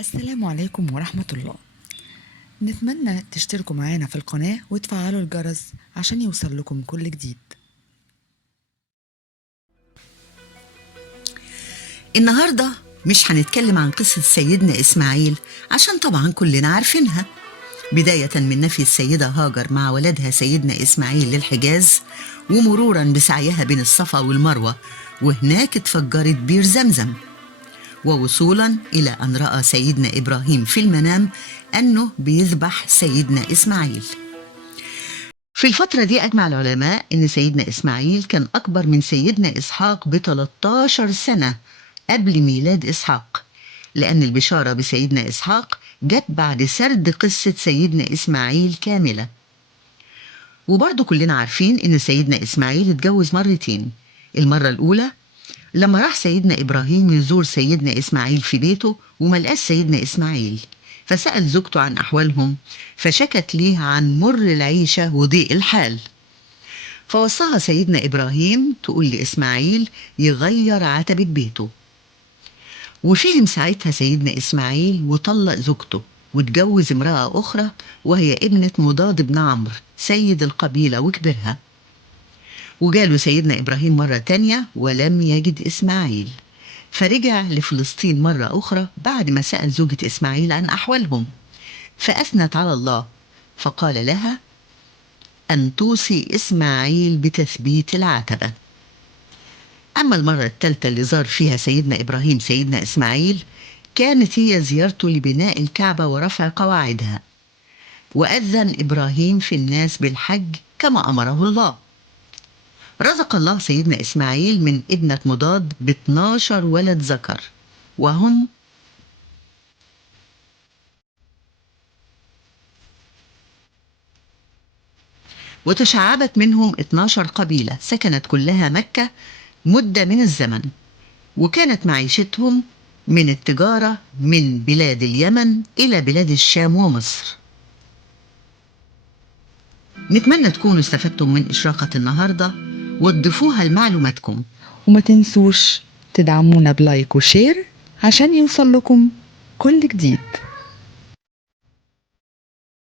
السلام عليكم ورحمة الله. نتمنى تشتركوا معانا في القناة وتفعلوا الجرس عشان يوصل لكم كل جديد. النهاردة مش هنتكلم عن قصة سيدنا إسماعيل عشان طبعا كلنا عارفينها، بداية من نفي السيدة هاجر مع ولدها سيدنا إسماعيل للحجاز، ومرورا بسعيها بين الصفا والمروة وهناك اتفجرت بير زمزم، ووصولا إلى أن رأى سيدنا إبراهيم في المنام أنه بيذبح سيدنا إسماعيل. في الفترة دي أجمع العلماء أن سيدنا إسماعيل كان أكبر من سيدنا إسحاق ب13 سنة قبل ميلاد إسحاق، لأن البشارة بسيدنا إسحاق جت بعد سرد قصة سيدنا إسماعيل كاملة. وبرضه كلنا عارفين أن سيدنا إسماعيل اتجوز مرتين. المرة الأولى لما راح سيدنا إبراهيم يزور سيدنا إسماعيل في بيته وملقاش سيدنا إسماعيل، فسأل زوجته عن أحوالهم، فشكت ليه عن مر العيشة وضيق الحال، فوصاها سيدنا إبراهيم تقول لإسماعيل يغير عتبة بيته. وفهم ساعتها سيدنا إسماعيل وطلق زوجته واتجوز امرأة أخرى وهي ابنة مضاد بن عمرو سيد القبيلة وكبرها. وجاله سيدنا إبراهيم مرة تانية ولم يجد إسماعيل، فرجع لفلسطين مرة أخرى بعد ما سأل زوجة إسماعيل عن أحوالهم، فأثنت على الله فقال لها أن توصي إسماعيل بتثبيت العتبة. أما المرة الثالثة اللي زار فيها سيدنا إبراهيم سيدنا إسماعيل كانت هي زيارته لبناء الكعبة ورفع قواعدها، وأذن إبراهيم في الناس بالحج كما أمره الله. رزق الله سيدنا إسماعيل من ابنة مضاد ب12 ولد ذكر، وهم وتشعبت منهم 12 قبيلة سكنت كلها مكة مدة من الزمن، وكانت معيشتهم من التجارة من بلاد اليمن إلى بلاد الشام ومصر. نتمنى تكونوا استفدتم من إشراقة النهاردة وتضيفوها لمعلوماتكم، وما تنسوش تدعمونا بلايك وشير عشان يوصل لكم كل جديد.